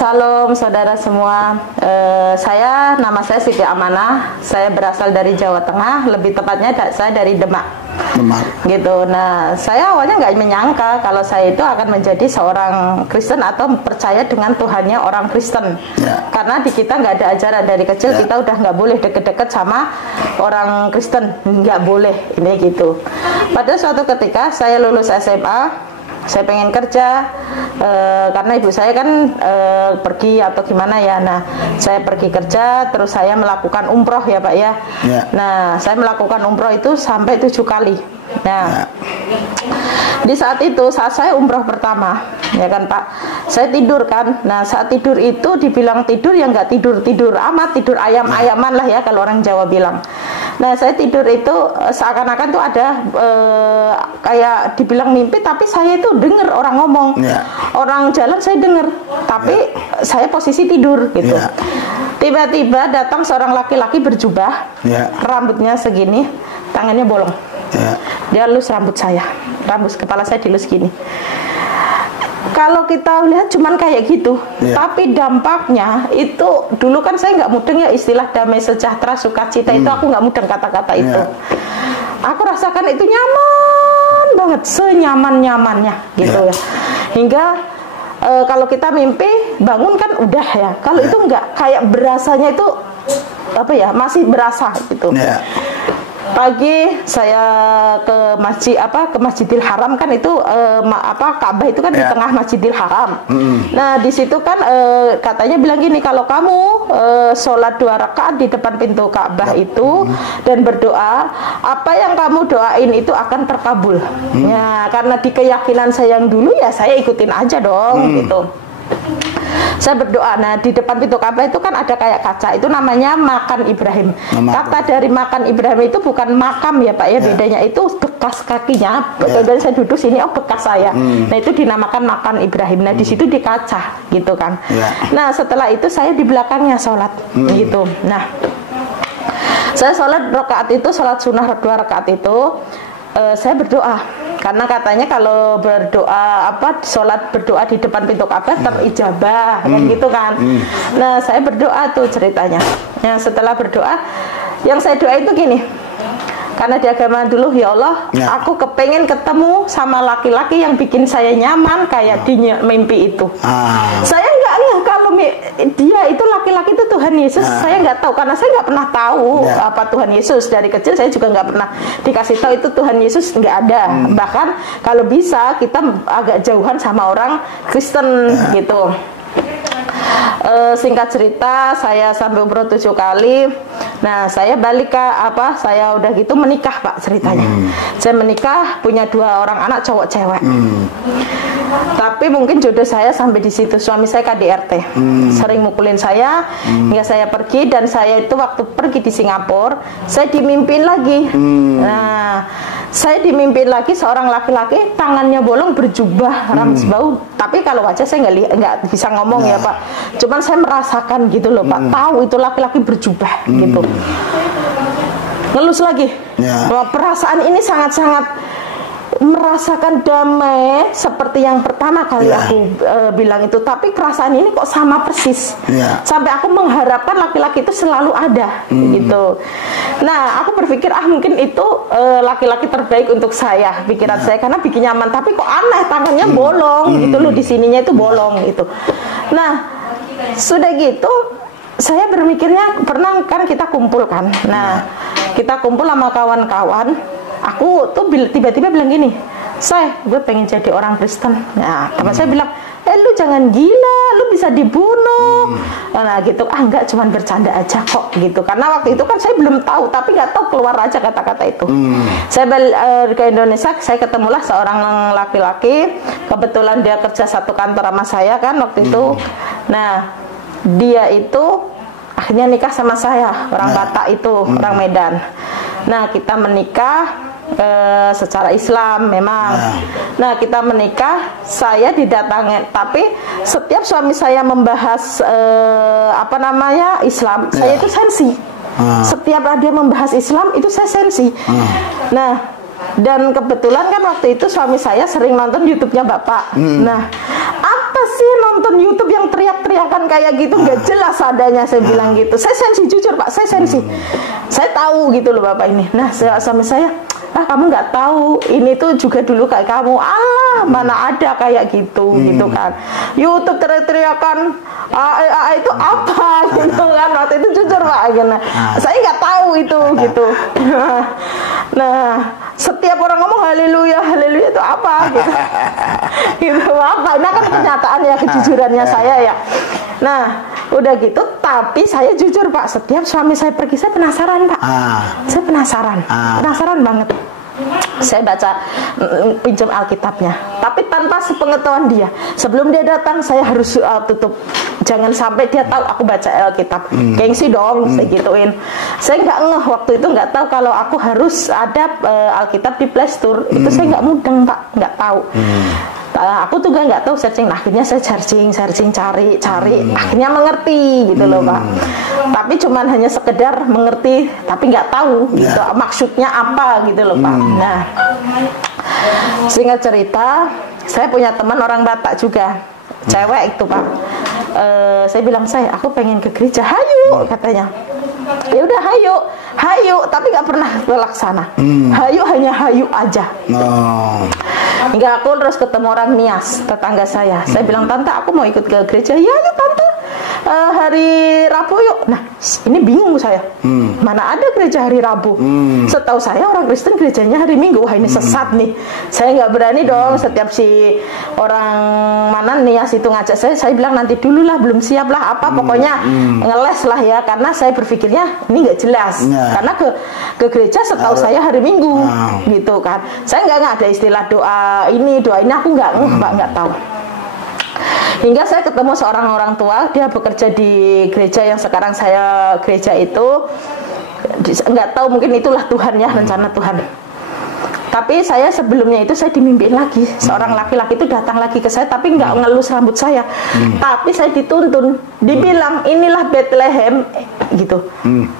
Salam saudara semua. Nama saya Siti Amanah. Saya berasal dari Jawa Tengah, lebih tepatnya saya dari Demak. Gitu. Nah, saya awalnya nggak menyangka kalau saya itu akan menjadi seorang Kristen atau percaya dengan Tuhannya orang Kristen. Karena di kita nggak ada ajaran dari kecil kita udah nggak boleh deket-deket sama orang Kristen, nggak boleh ini gitu. Pada suatu ketika saya lulus SMA. Saya pengen kerja karena ibu saya kan pergi atau gimana ya. Nah, saya pergi kerja, terus saya melakukan umroh ya Pak ya. Nah, saya melakukan umroh itu sampai 7 kali. Nah, di saat itu, saat saya umroh pertama, ya kan Pak, saya tidur kan. Nah, saat tidur itu dibilang tidur ya nggak tidur amat, tidur ayam-ayaman lah ya kalau orang Jawa bilang. Nah, saya tidur itu seakan-akan tuh ada kayak dibilang mimpi, tapi saya itu dengar orang ngomong, orang jalan saya dengar, tapi saya posisi tidur gitu. Tiba-tiba datang seorang laki-laki berjubah, rambutnya segini, tangannya bolong. Dia elus rambut saya, rambut kepala saya dilus gini. Kalau kita lihat cuman kayak gitu, tapi dampaknya itu dulu kan saya nggak mudeng ya istilah damai sejahtera sukacita itu aku nggak mudeng kata-kata itu. Aku rasakan itu nyaman banget, senyaman-nyamannya gitu ya. Hingga kalau kita mimpi bangun kan udah ya. Kalau itu nggak kayak berasanya itu apa ya, masih berasa gitu. Pagi saya ke Masjidil Haram kan itu Ka'bah itu kan di tengah Masjidil Haram. Nah di situ kan katanya bilang gini, kalau kamu sholat 2 rakaat di depan pintu Ka'bah itu dan berdoa, apa yang kamu doain itu akan terkabul. Ya karena di keyakinan saya yang dulu ya saya ikutin aja dong gitu. Saya berdoa. Nah di depan pintu Ka'bah itu kan ada kayak kaca, itu namanya makam Ibrahim. Kata dari makam Ibrahim itu bukan makam ya Pak ya, bedanya itu bekas kakinya. Dari saya duduk sini, bekas saya. Nah itu dinamakan makam Ibrahim. Nah di situ di kaca gitu kan. Nah setelah itu saya di belakangnya sholat gitu. Nah saya sholat sholat sunnah 2 rakaat itu. Saya berdoa karena katanya kalau sholat berdoa di depan pintu Ka'bah terijabah kan gitu kan. Nah saya berdoa tuh ceritanya. Nah setelah berdoa, yang saya doa itu gini, karena di agama dulu ya Allah, aku kepengen ketemu sama laki-laki yang bikin saya nyaman kayak di mimpi itu. Saya nggak kalau dia itu laki-laki itu Tuhan Yesus, saya nggak tahu karena saya nggak pernah tahu apa Tuhan Yesus. Dari kecil saya juga nggak pernah dikasih tahu itu Tuhan Yesus, nggak ada. Bahkan kalau bisa kita agak jauhan sama orang Kristen gitu. Singkat cerita, saya sampai umroh 7 kali. Nah saya balik saya udah gitu menikah Pak ceritanya. Saya menikah, punya 2 orang anak cowok cewek. Tapi mungkin jodoh saya sampai di situ. Suami saya KDRT, sering mukulin saya hingga saya pergi. Dan saya itu waktu pergi di Singapura, saya dimimpin lagi. Nah saya dimimpin lagi seorang laki-laki, tangannya bolong, berjubah, rambut bau. Tapi kalau wajah saya nggak bisa ngomong ya Pak. Cuman saya merasakan gitu loh Pak, tahu itu laki-laki berjubah gitu. Ngelus lagi. Perasaan ini sangat-sangat merasakan damai seperti yang pertama kali aku bilang itu, tapi perasaan ini kok sama persis. Sampai aku mengharapkan laki-laki itu selalu ada gitu. Nah aku berpikir mungkin itu laki-laki terbaik untuk saya, pikiran saya, karena bikin nyaman. Tapi kok aneh, tangannya bolong gitu loh, di sininya itu bolong gitu. Nah sudah gitu saya berpikirnya, pernah kan kita kumpul kan. Nah kita kumpul sama kawan-kawan. Aku tuh tiba-tiba bilang gini, gue pengen jadi orang Kristen. Nah teman saya bilang, lu jangan gila, lu bisa dibunuh. Nah gitu, enggak, cuman bercanda aja kok gitu. Karena waktu itu kan saya belum tahu, tapi nggak tahu, keluar aja kata-kata itu. Saya balik ke Indonesia, saya ketemulah seorang laki-laki. Kebetulan dia kerja satu kantor sama saya kan waktu itu. Nah dia itu akhirnya nikah sama saya, orang Batak itu, orang Medan. Nah kita menikah secara Islam memang. Nah kita menikah, saya didatangi, tapi setiap suami saya membahas Islam, saya itu sensi. Setiap dia membahas Islam itu saya sensi. Nah dan kebetulan kan waktu itu suami saya sering nonton YouTube-nya Bapak. Nah apa sih nonton YouTube yang teriak-teriakan kayak gitu, nggak jelas adanya, saya bilang gitu. Saya sensi, jujur Pak, saya sensi. Saya tahu gitu loh Bapak ini. Nah, sama saya, kamu nggak tahu, ini tuh juga dulu kayak kamu. Allah, mana ada kayak gitu, gitu kan. YouTube teriak-teriakan, itu apa, gitu kan. Waktu itu jujur Pak, gitu. Saya nggak tahu itu, gitu. Nah, setiap orang ngomong haleluya, haleluya itu apa, gitu. Gitu apa? Ini kan kenyataan ya, kejujurannya saya ya. Nah, udah gitu, tapi saya jujur Pak, setiap suami saya pergi, saya penasaran Pak. Saya penasaran banget. Saya baca, pinjam Alkitabnya, tapi tanpa sepengetahuan dia. Sebelum dia datang, saya harus tutup. Jangan sampai dia tahu aku baca Alkitab. Gengsi dong, saya gituin. Saya nggak ngeh waktu itu, nggak tahu kalau aku harus ada Alkitab di Play Store. Itu saya nggak mudeng Pak, nggak tahu. Aku tuh nggak tahu searching. Nah, akhirnya saya searching, cari, akhirnya mengerti gitu loh Pak. Tapi cuman hanya sekedar mengerti, tapi nggak tahu gitu maksudnya apa gitu loh Pak. Nah, singkat cerita, saya punya teman orang Batak juga, cewek itu Pak. Saya bilang, aku pengen ke gereja, hayu katanya. Ya udah hayu, tapi nggak pernah terlaksana. Hayu hanya hayu aja. Hingga aku terus ketemu orang Nias, tetangga saya. Saya bilang, tante aku mau ikut ke gereja. Ya yuk tante, hari Rabu yuk. Nah, ini bingung saya. Mana ada gereja hari Rabu? Setahu saya orang Kristen gerejanya hari Minggu. Wah, ini sesat nih. Saya nggak berani dong. Setiap si orang mana Nias itu ngajak saya bilang nanti dulu lah, belum siap lah apa. Pokoknya ngeles lah ya, karena saya berpikirnya ini nggak jelas. Karena ke gereja setahu saya hari Minggu, gitu kan. Saya nggak ada istilah doa ini aku nggak tahu. Hingga saya ketemu seorang orang tua, dia bekerja di gereja yang sekarang saya gereja itu. Nggak tahu, mungkin itulah Tuhan ya, rencana Tuhan. Tapi saya sebelumnya itu saya dimimpiin lagi, seorang laki-laki itu datang lagi ke saya, tapi nggak ngelus rambut saya, tapi saya dituntun, dibilang inilah Bethlehem, gitu.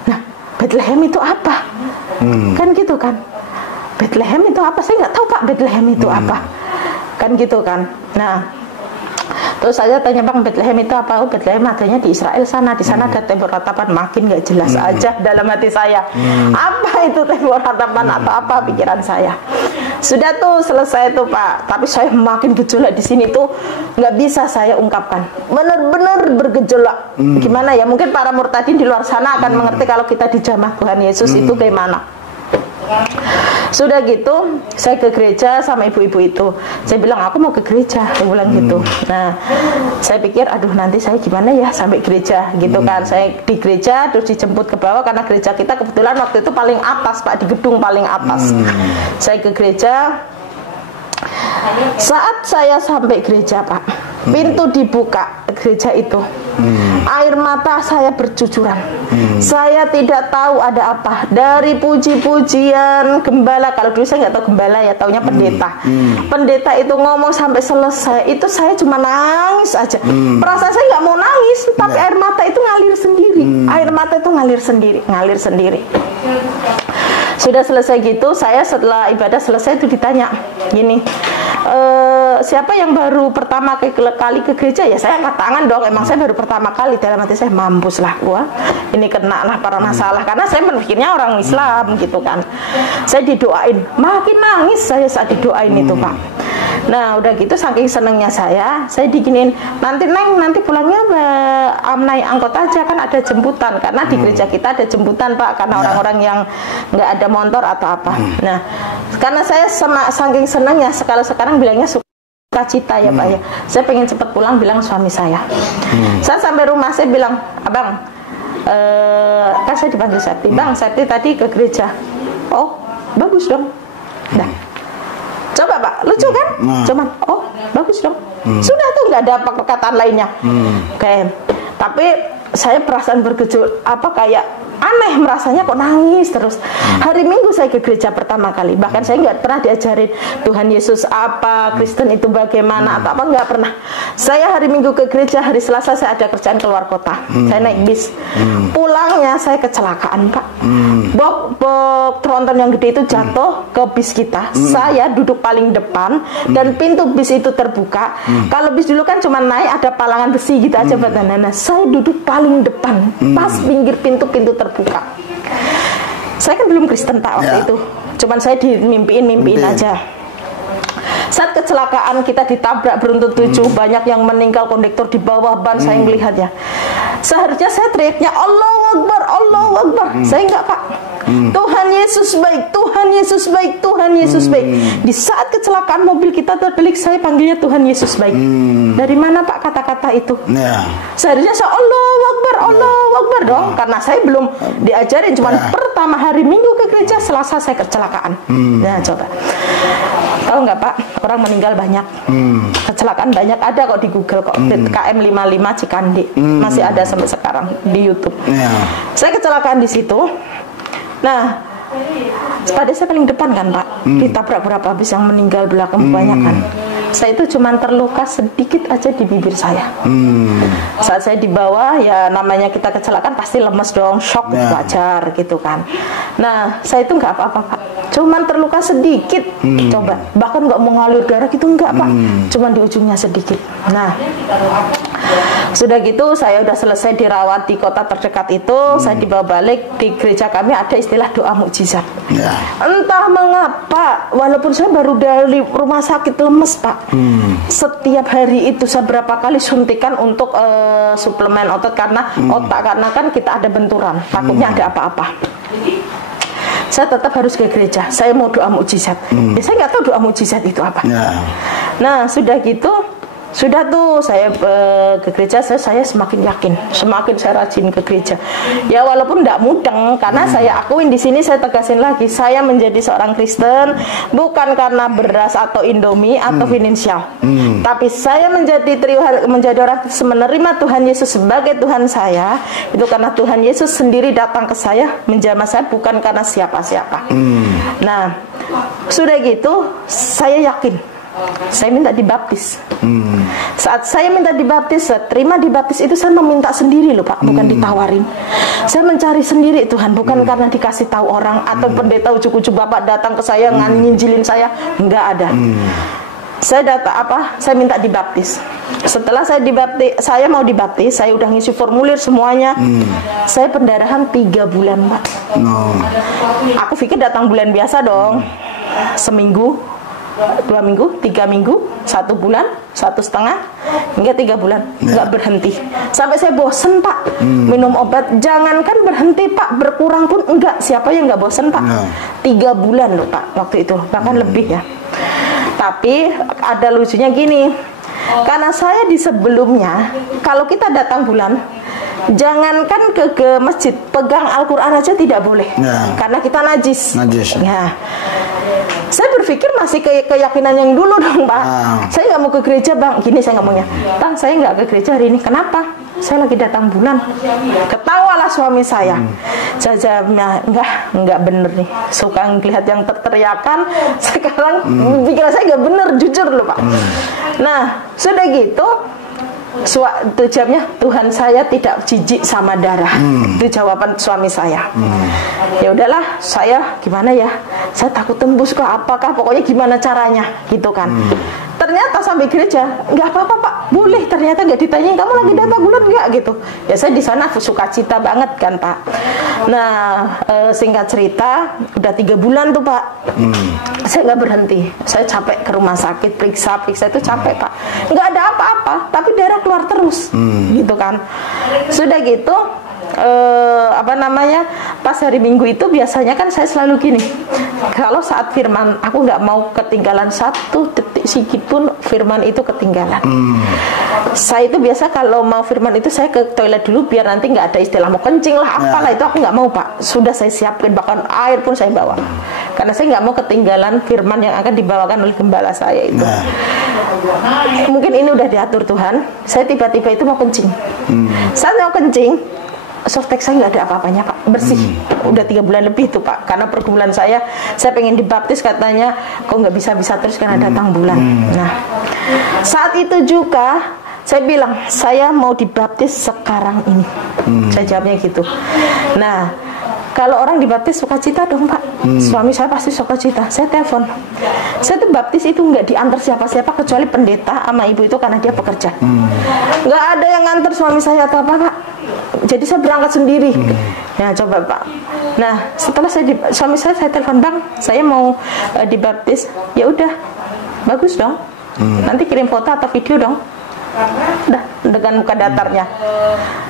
Nah, Bethlehem itu apa? Kan gitu kan? Bethlehem itu apa? Saya nggak tahu Pak, Bethlehem itu apa? Kan gitu kan? Nah, terus saya tanya, Bang, Bethlehem itu apa? Oh, Bethlehem adanya di Israel sana. Di sana ada tembok ratapan. Makin nggak jelas aja dalam hati saya. Apa itu tembok ratapan atau apa pikiran saya? Sudah tuh selesai tuh Pak. Tapi saya makin gejolak di sini tuh, nggak bisa saya ungkapkan. Benar-benar bergejolak. Gimana ya? Mungkin para murtadin di luar sana akan mengerti kalau kita dijamah Tuhan Yesus itu gimana. Sudah gitu, saya ke gereja sama ibu-ibu itu. Saya bilang, aku mau ke gereja, saya bilang gitu. Nah, saya pikir, aduh nanti saya gimana ya sampai gereja, gitu kan. Saya di gereja, terus dijemput ke bawah, karena gereja kita kebetulan waktu itu paling atas Pak, di gedung paling atas. Saya ke gereja. Saat saya sampai gereja Pak, pintu dibuka gereja itu, air mata saya bercucuran. Saya tidak tahu ada apa. Dari puji-pujian gembala, kalau dulu saya nggak tahu gembala ya, taunya pendeta. Pendeta itu ngomong sampai selesai, itu saya cuma nangis aja. Perasaan saya nggak mau nangis, tapi air mata itu ngalir sendiri. Air mata itu ngalir sendiri. Sudah selesai gitu, saya setelah ibadah selesai itu ditanya gini, siapa yang baru pertama kali ke gereja? Ya saya angkat tangan dong, emang saya baru pertama kali. Dalam hati saya, mampus lah gua, ini kena lah para masalah, karena saya berpikirnya orang Islam gitu kan. Saya didoain, makin nangis saya saat didoain itu Pak. Nah udah gitu, saking senengnya saya diginin, nanti pulangnya naik angkot aja, kan ada jemputan, karena di gereja kita ada jemputan Pak, karena orang-orang yang nggak ada motor atau apa. Nah, karena saya saking senangnya, sekarang bilangnya sukacita ya Pak ya, saya pengen cepat pulang, bilang suami saya. Saya sampai rumah, saya bilang, abang, kan saya dipanggil Septi, Bang, Septi tadi ke gereja. Oh, bagus dong. Nah, coba Pak, lucu kan? Cuman, oh bagus dong. Sudah tuh, nggak ada perkataan lainnya. Oke. Tapi saya perasaan bergejolak, kayak aneh merasanya kok nangis terus. Hari Minggu saya ke gereja pertama kali, bahkan saya nggak pernah diajarin Tuhan Yesus apa, Kristen itu bagaimana atau apa, nggak pernah. Saya hari Minggu ke gereja, hari Selasa saya ada kerjaan keluar kota, saya naik bis, pulangnya saya kecelakaan Pak. Box tronton yang gede itu jatuh ke bis kita, saya duduk paling depan dan pintu bis itu terbuka. Kalau bis dulu kan cuma naik ada palangan besi gitu aja badannya, saya duduk paling depan, pas pinggir pintu terbuka. Saya kan belum Kristen Pak waktu itu, cuman saya dimimpiin aja. Saat kecelakaan kita ditabrak beruntun 7, banyak yang meninggal, kondektor di bawah ban, saya melihat ya. Seharusnya saya teriaknya Allahu Akbar, Allahu Akbar. Saya enggak Pak. Tuhan Yesus baik, Tuhan Yesus baik, Tuhan Yesus baik. Di saat kecelakaan mobil kita terdelik, saya panggilnya Tuhan Yesus baik. Dari mana Pak kata-kata itu? Seharusnya saya Allahu Akbar, Allahu Akbar dong, karena saya belum diajarin. Cuman pertama hari Minggu ke gereja, Selasa saya kecelakaan. Nah coba, tahu nggak Pak, orang meninggal banyak, kecelakaan banyak, ada kok di Google kok, KM 55 Cikandi, masih ada sampai sekarang di YouTube. Saya kecelakaan di situ. Nah, pada saya paling depan kan Pak, ditabrak berapa bis yang meninggal belakang kebanyakan. Saya itu cuma terluka sedikit aja di bibir saya. Saat saya dibawa, ya namanya kita kecelakaan pasti lemes dong, shock wajar gitu kan. Nah, saya itu nggak apa-apa Pak, cuman terluka sedikit, coba, bahkan nggak mau ngalir darah gitu, nggak Pak, cuman di ujungnya sedikit. Nah, sudah gitu saya udah selesai dirawat di kota terdekat itu, saya dibawa balik. Di gereja kami ada istilah doa mukjizat. Entah mengapa, walaupun saya baru dari rumah sakit lemes Pak, setiap hari itu saya berapa kali suntikan untuk suplemen otot karena otak, karena kan kita ada benturan, takutnya ada apa-apa. Saya tetap harus ke gereja, saya mau doa mukjizat. Saya nggak tahu doa mukjizat itu apa. Nah sudah gitu, sudah tuh saya ke gereja, saya semakin yakin, semakin saya rajin ke gereja. Ya walaupun tidak mudeng, karena saya akuin di sini, saya tegasin lagi, saya menjadi seorang Kristen bukan karena beras atau Indomie atau finansial, tapi saya menjadi orang Kristen, menerima Tuhan Yesus sebagai Tuhan saya itu karena Tuhan Yesus sendiri datang ke saya, menjamah saya, bukan karena siapa-siapa. Nah sudah gitu, saya yakin. Saya minta dibaptis. Saat saya minta dibaptis, saya terima dibaptis itu, saya meminta sendiri loh Pak, bukan ditawarin. Saya mencari sendiri Tuhan, bukan karena dikasih tahu orang atau pendeta ujuk-ujuk Bapak datang ke saya nginjilin saya, enggak ada. Saya saya minta dibaptis. Setelah saya dibaptis, saya mau dibaptis, saya udah ngisi formulir semuanya. Saya pendarahan 3 bulan Pak. Aku pikir datang bulan biasa dong, seminggu, 2 minggu, 3 minggu, 1 bulan, 1,5 hingga 3 bulan, nggak berhenti. Sampai saya bosen Pak, minum obat. Jangankan berhenti Pak, berkurang pun enggak. Siapa yang nggak bosen Pak? 3 bulan loh Pak waktu itu, bahkan lebih ya. Tapi ada lucunya gini, karena saya di sebelumnya, kalau kita datang bulan, jangankan ke masjid, pegang Al-Quran aja tidak boleh, karena kita najis. Ya. Saya berpikir masih keyakinan yang dulu dong Pak. Saya nggak mau ke gereja Bang, gini saya ngomongnya, Bang saya nggak ke gereja hari ini. Kenapa? Saya lagi datang bulan. Ketawalah suami saya. Jajabnya nggak bener nih, suka ngelihat yang teriakan. Sekarang pikiran saya nggak bener, jujur loh Pak. Nah sudah gitu, itu jawabnya, Tuhan saya tidak jijik sama darah. Itu jawaban suami saya. Ya udahlah, saya gimana ya, saya takut tembus kok, apakah pokoknya gimana caranya gitu kan. Ternyata sampai gereja nggak apa-apa Pak, boleh. Ternyata nggak ditanyain kamu lagi datang bulan nggak gitu. Ya saya di sana sukacita banget kan Pak. Nah singkat cerita, udah 3 bulan tuh Pak. Saya nggak berhenti, saya capek ke rumah sakit, periksa itu capek Pak. Nggak ada apa-apa, tapi darah keluar terus, gitu kan. Sudah gitu, pas hari Minggu itu biasanya kan saya selalu gini, kalau saat firman aku nggak mau ketinggalan 1 detik sedikit pun firman itu ketinggalan. Saya itu biasa kalau mau firman itu saya ke toilet dulu biar nanti nggak ada istilah mau kencing lah apalah, itu aku nggak mau Pak. Sudah saya siapkan, bahkan air pun saya bawa, karena saya nggak mau ketinggalan firman yang akan dibawakan oleh gembala saya itu. Mungkin ini udah diatur Tuhan, saya tiba-tiba itu mau kencing. Saat mau kencing, softtek saya nggak ada apa-apanya Pak, bersih. Udah 3 bulan lebih tuh Pak, karena pergumulan saya pengen dibaptis, katanya kok nggak bisa terus karena datang bulan. Nah, saat itu juga saya bilang saya mau dibaptis sekarang ini. Saya jawabnya gitu. Nah, kalau orang dibaptis sukacita dong Pak. Suami saya pasti sukacita. Saya telepon. Saya tuh baptis itu nggak diantar siapa-siapa kecuali pendeta sama ibu itu karena dia pekerja. Nggak ada yang nganter suami saya atau apa Pak. Jadi saya berangkat sendiri. Ya coba Pak. Nah setelah suami saya telepon, Bang, saya mau dibaptis. Ya udah, bagus dong. Nanti kirim foto atau video dong. Udah dengan muka datarnya.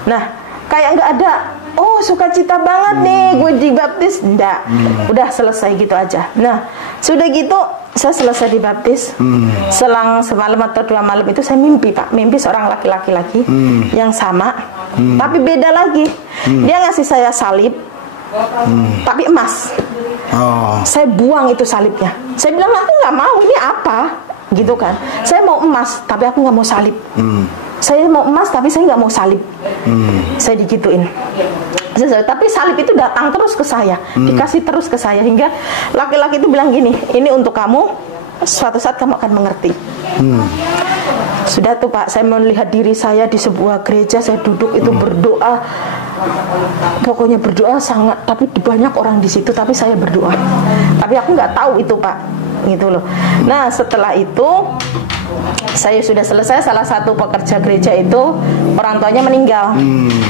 Nah kayak nggak ada, oh sukacita banget nih gue dibaptis, enggak. Udah selesai gitu aja. Nah sudah gitu saya selesai dibaptis. Selang semalam atau 2 malam itu saya mimpi Pak, mimpi seorang laki-laki lagi yang sama, tapi beda lagi. Dia ngasih saya salib, tapi emas. Saya buang itu salibnya. Saya bilang aku nggak mau, ini apa? Gitu kan. Saya mau emas, tapi aku nggak mau salib. Saya mau emas, tapi saya nggak mau salib. Saya digituin. Tapi salib itu datang terus ke saya, dikasih terus ke saya, hingga laki-laki itu bilang gini, ini untuk kamu, suatu saat kamu akan mengerti. Sudah tuh Pak, saya melihat diri saya di sebuah gereja, saya duduk itu berdoa, pokoknya berdoa sangat, tapi banyak orang di situ, tapi saya berdoa, tapi aku nggak tahu itu Pak, gitu loh. Nah setelah itu saya sudah selesai, salah satu pekerja gereja itu orang tuanya meninggal.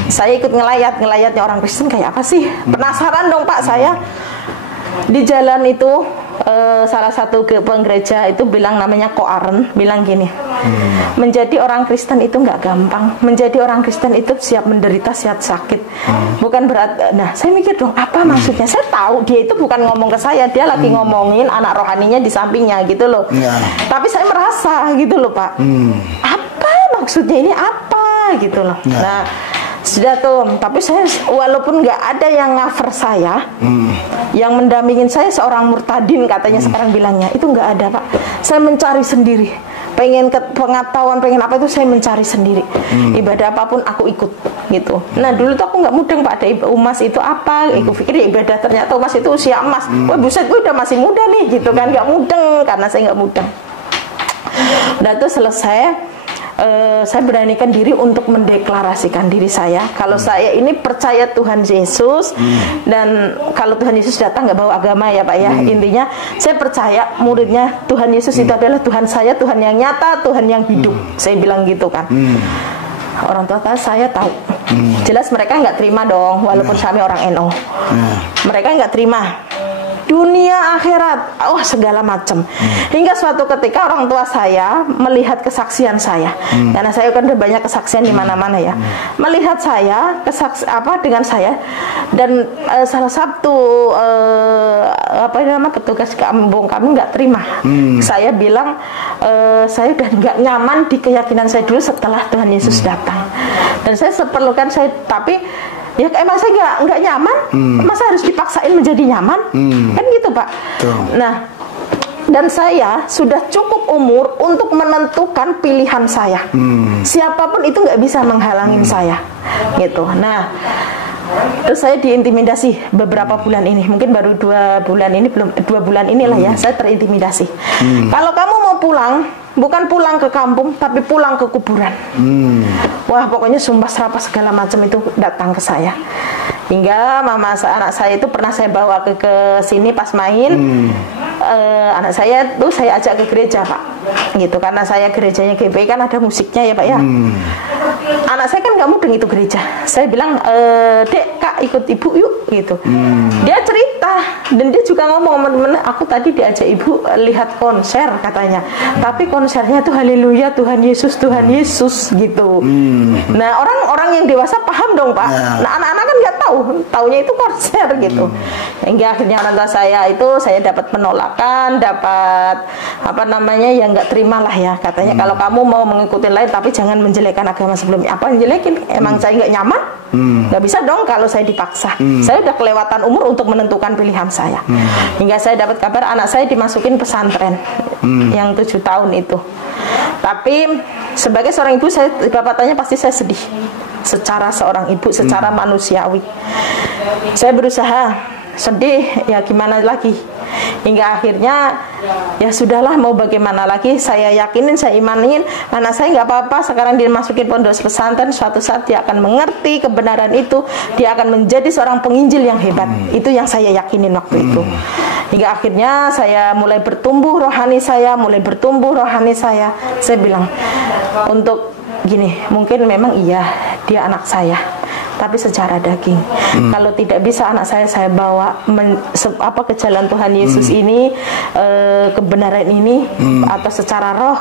Saya ikut ngelayatnya orang Kristen kayak apa sih? Penasaran dong Pak saya. Di jalan itu salah satu penggereja itu bilang, namanya Ko Aren, bilang gini, menjadi orang Kristen itu nggak gampang. Menjadi orang Kristen itu siap menderita, siap sakit. Bukan berat. Nah saya mikir dong, apa maksudnya? Saya tahu dia itu bukan ngomong ke saya, dia lagi ngomongin anak rohaninya di sampingnya gitu loh. Tapi saya merasa gitu loh Pak, apa maksudnya ini apa gitu loh. Nah sudah tuh, tapi saya walaupun nggak ada yang cover saya, yang mendampingin saya seorang murtadin katanya sekarang bilangnya, itu nggak ada Pak. Saya mencari sendiri, pengen pengetahuan, pengen apa itu saya mencari sendiri. Ibadah apapun aku ikut gitu. Nah dulu tuh aku nggak mudeng Pak, ada umas itu apa? Aku pikir ya ibadah, ternyata umas itu usia emas. Wah buset, gue udah masih muda nih gitu kan, nggak mudeng karena saya nggak mudeng. Udah tuh selesai. Saya beranikan diri untuk mendeklarasikan diri saya kalau saya ini percaya Tuhan Yesus, dan kalau Tuhan Yesus datang nggak bawa agama ya Pak ya. Intinya saya percaya muridnya Tuhan Yesus itu adalah Tuhan saya, Tuhan yang nyata, Tuhan yang hidup. Saya bilang gitu kan. Orang tua saya tahu. Jelas mereka nggak terima dong, walaupun kami orang NO. Mereka nggak terima. Dunia akhirat, segala macam. Hingga suatu ketika orang tua saya melihat kesaksian saya, karena saya kan udah banyak kesaksian di mana-mana ya. Melihat saya dengan saya, dan salah satu petugas kampung kami nggak terima. Saya bilang saya udah nggak nyaman di keyakinan saya dulu setelah Tuhan Yesus datang, dan saya seperlukan saya, tapi ya emang saya nggak nyaman, masa harus dipaksain menjadi nyaman, kan gitu Pak. Nah, dan saya sudah cukup umur untuk menentukan pilihan saya. Siapapun itu nggak bisa menghalangin saya, gitu. Nah, terus saya diintimidasi beberapa bulan ini, mungkin baru 2 bulan ini, belum 2 bulan inilah ya, saya terintimidasi. Kalau kamu mau pulang, bukan pulang ke kampung, tapi pulang ke kuburan. Wah pokoknya sumpah serapah segala macam itu datang ke saya. Hingga anak saya itu pernah saya bawa ke sini pas main. Anak saya tuh saya ajak ke gereja Pak, gitu, karena saya gerejanya GBI kan ada musiknya ya Pak ya. Anak saya kan nggak mudeng itu gereja. Saya bilang, Dek, Kak ikut ibu yuk gitu. Dia cerita, dan dia juga ngomong, temen-temen aku tadi diajak ibu lihat konser katanya, tapi konsernya tuh haleluya Tuhan Yesus gitu. Nah orang yang dewasa paham dong Pak. Nah anak-anak kan nggak tahu, taunya itu konser gitu. Hingga akhirnya orang tua saya itu, saya dapat penolakan, dapat ya nggak terima lah ya, katanya kalau kamu mau mengikuti lain tapi jangan menjelekkan agama sebelumnya. Apa yang jelekin? Emang saya nggak nyaman? Nggak bisa dong kalau saya dipaksa. Saya udah kelewatan umur untuk menentukan pilihan saya. Hingga saya dapat kabar anak saya dimasukin pesantren yang 7 tahun itu. Tapi sebagai seorang ibu, bapak tanya pasti saya sedih. Secara seorang ibu, secara manusiawi, saya berusaha sedih, ya gimana lagi, hingga akhirnya ya sudahlah, mau bagaimana lagi. Saya yakinin, saya imanin anak saya nggak apa-apa. Sekarang dia masukin pondok pesantren, suatu saat dia akan mengerti kebenaran itu, dia akan menjadi seorang penginjil yang hebat. Itu yang saya yakinin waktu itu. Hingga akhirnya saya mulai bertumbuh rohani saya, Saya bilang, untuk gini, mungkin memang iya dia anak saya, tapi secara daging. Kalau tidak bisa anak saya bawa ke jalan Tuhan Yesus ini, kebenaran ini, atau secara roh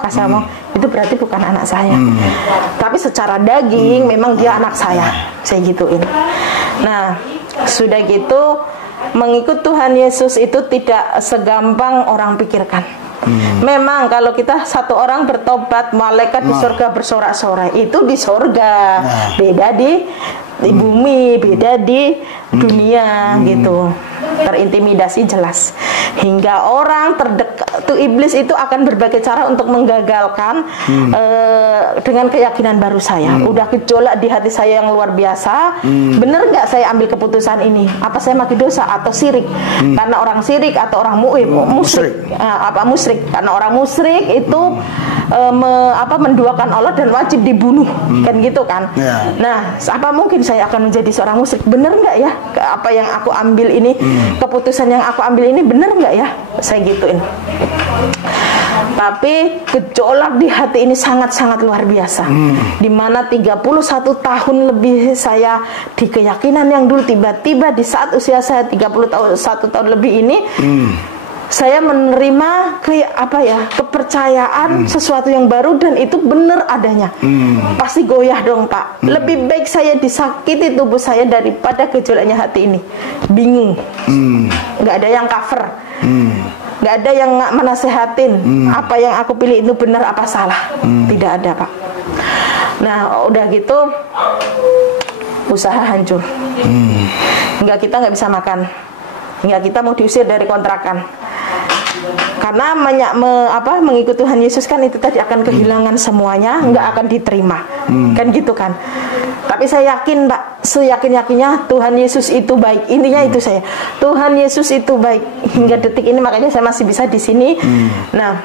itu berarti bukan anak saya. Tapi secara daging memang dia anak saya gituin. Nah, sudah gitu, mengikut Tuhan Yesus itu tidak segampang orang pikirkan. Memang kalau kita satu orang bertobat, malaikat di surga bersorak-sorai. Itu di surga, beda di bumi, beda di dunia gitu. Terintimidasi jelas. Hingga orang terdekat tuh, iblis itu akan berbagai cara untuk menggagalkan dengan keyakinan baru saya. Udah gejolak di hati saya yang luar biasa. Bener nggak saya ambil keputusan ini? Apa saya mati dosa atau sirik? Karena orang sirik atau orang musyrik. Musyrik. Karena orang musyrik itu menduakan Allah dan wajib dibunuh, kan gitu kan. Nah, apa mungkin saya akan menjadi seorang musyrik? Bener nggak ya apa yang aku ambil ini, keputusan yang aku ambil ini bener nggak ya? Saya gituin. Tapi gejolak di hati ini sangat-sangat luar biasa. Dimana 31 tahun lebih saya di keyakinan yang dulu, tiba-tiba di saat usia saya 31 tahun lebih ini, saya menerima kepercayaan sesuatu yang baru, dan itu benar adanya. Pasti goyah dong, Pak. Lebih baik saya disakiti tubuh saya daripada gejolaknya hati ini. Bingung. Nggak ada yang cover. Nggak ada yang menasehatin. Apa yang aku pilih itu benar apa salah. Tidak ada, Pak. Nah, udah gitu usaha hancur. Kita nggak bisa makan. Kita mau diusir dari kontrakan. Karena mengikut Tuhan Yesus kan itu tadi akan kehilangan semuanya, nggak akan diterima, kan gitu kan. Tapi saya yakin, Pak, seyakin-yakinnya Tuhan Yesus itu baik. Intinya itu saya, Tuhan Yesus itu baik hingga detik ini, makanya saya masih bisa di sini. Nah,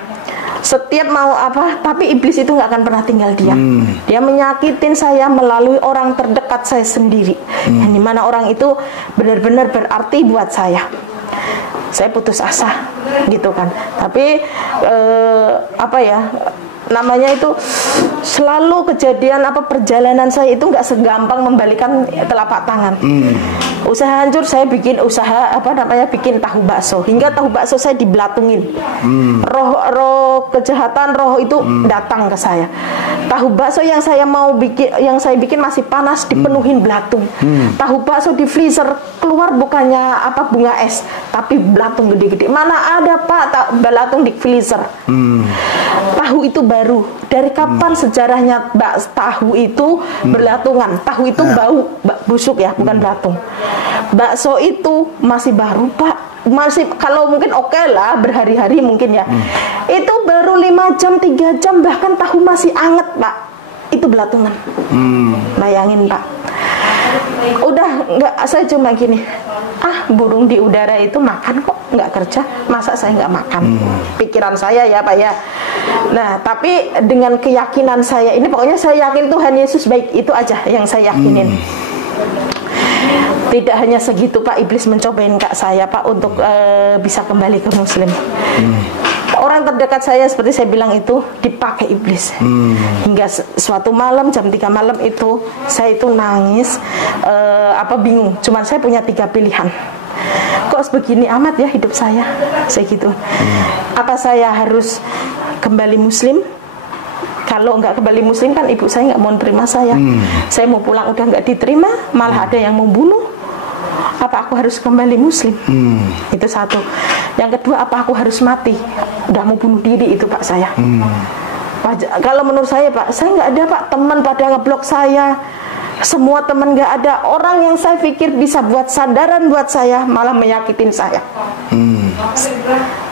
setiap mau tapi iblis itu nggak akan pernah tinggal diam. Dia menyakitin saya melalui orang terdekat saya sendiri, yang dimana orang itu benar-benar berarti buat saya. Saya putus asa gitu kan. Tapi namanya itu selalu kejadian perjalanan saya itu nggak segampang membalikan telapak tangan. Usaha hancur, saya bikin usaha bikin tahu bakso, hingga tahu bakso saya dibelatungin. Roh kejahatan, roh itu datang ke saya. Tahu bakso yang saya bikin masih panas, dipenuhin belatung. Tahu bakso di freezer, keluar bukannya bunga es, tapi belatung gede-gede. Mana ada, Pak, belatung di freezer. Tahu itu baru. Dari kapan sejarahnya tahu itu berlatungan? Tahu itu bau busuk ya, bukan belatung. Bakso itu masih baru, Pak. Masih, kalau mungkin oke lah, berhari-hari mungkin ya. Itu baru 5 jam, 3 jam, bahkan tahu masih anget, Pak. Itu belatungan. Bayangin, Pak. Udah nggak, saya cuma gini, burung di udara itu makan kok, nggak kerja, masa saya nggak makan? Pikiran saya ya, Pak ya. Nah, tapi dengan keyakinan saya ini, pokoknya saya yakin Tuhan Yesus baik, itu aja yang saya yakinin. Tidak hanya segitu, Pak, iblis mencobain Kak saya, Pak, untuk bisa kembali ke Muslim. Orang terdekat saya, seperti saya bilang itu, dipakai iblis. Hingga suatu malam, jam 3 malam itu, saya itu nangis, bingung. Cuman saya punya 3 pilihan. Kok begini amat ya hidup saya gitu. Apa saya harus kembali Muslim? Kalau nggak kembali Muslim kan ibu saya nggak mau terima saya. Saya mau pulang udah nggak diterima, malah ada yang mau bunuh. Apa aku harus kembali Muslim? Itu satu. Yang kedua, apa aku harus mati? Udah mau bunuh diri itu, Pak, saya. Kalau menurut saya, Pak, saya nggak ada, Pak, teman pada ngeblok saya. Semua teman nggak ada. Orang yang saya pikir bisa buat sandaran buat saya malah menyakitin saya.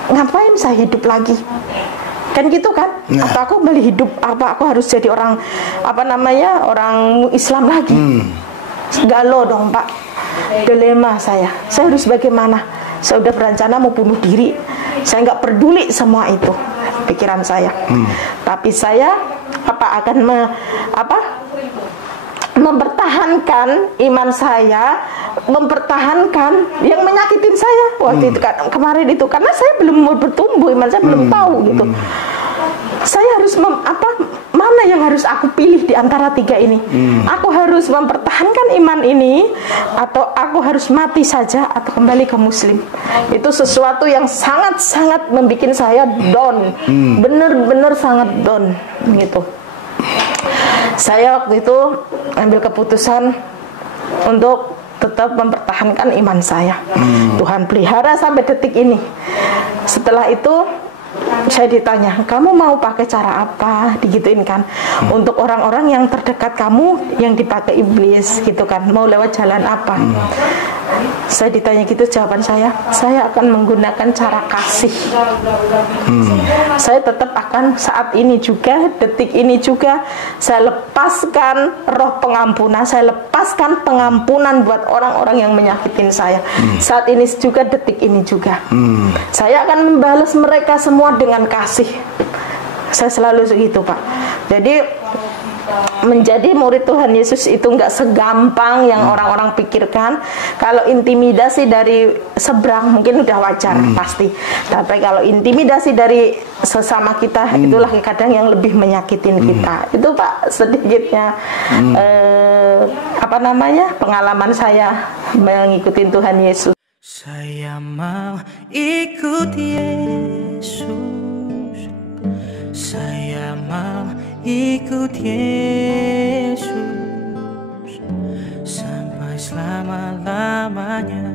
Ngapain saya hidup lagi? Kan gitu kan? Apa aku kembali hidup? Apa aku harus jadi orang orang Islam lagi? Galau dong Pak, dilema saya harus bagaimana? Saya udah berencana mau bunuh diri, saya nggak peduli semua itu pikiran saya. Tapi saya akan mempertahankan iman saya, mempertahankan yang menyakitin saya waktu itu kan, kemarin itu, karena saya belum mau bertumbuh, iman saya belum tahu gitu. Saya harus mana yang harus aku pilih di antara tiga ini? Aku harus mempertahankan iman ini, atau aku harus mati saja, atau kembali ke Muslim? Itu sesuatu yang sangat-sangat membuat saya down, bener-bener sangat down gitu. Saya waktu itu ambil keputusan untuk tetap mempertahankan iman saya. Tuhan pelihara sampai detik ini. Setelah itu saya ditanya, kamu mau pakai cara apa? Digituin kan. Untuk orang-orang yang terdekat kamu yang dipakai iblis gitu kan, mau lewat jalan apa? Saya ditanya gitu, jawaban saya akan menggunakan cara kasih. Saya tetap akan saat ini juga, detik ini juga, saya lepaskan roh pengampunan, saya lepaskan pengampunan buat orang-orang yang menyakitin saya. Saat ini juga, detik ini juga, saya akan membalas mereka semua dengan kasih. Saya selalu segitu Pak. Jadi menjadi murid Tuhan Yesus itu nggak segampang yang orang-orang pikirkan. Kalau intimidasi dari seberang mungkin udah wajar pasti, tapi kalau intimidasi dari sesama kita, itulah kadang yang lebih menyakitin kita. Itu Pak sedikitnya pengalaman saya mengikuti Tuhan Yesus. Saya mau ikut Yesus, saya mau ikut Yesus sampai selama-lamanya.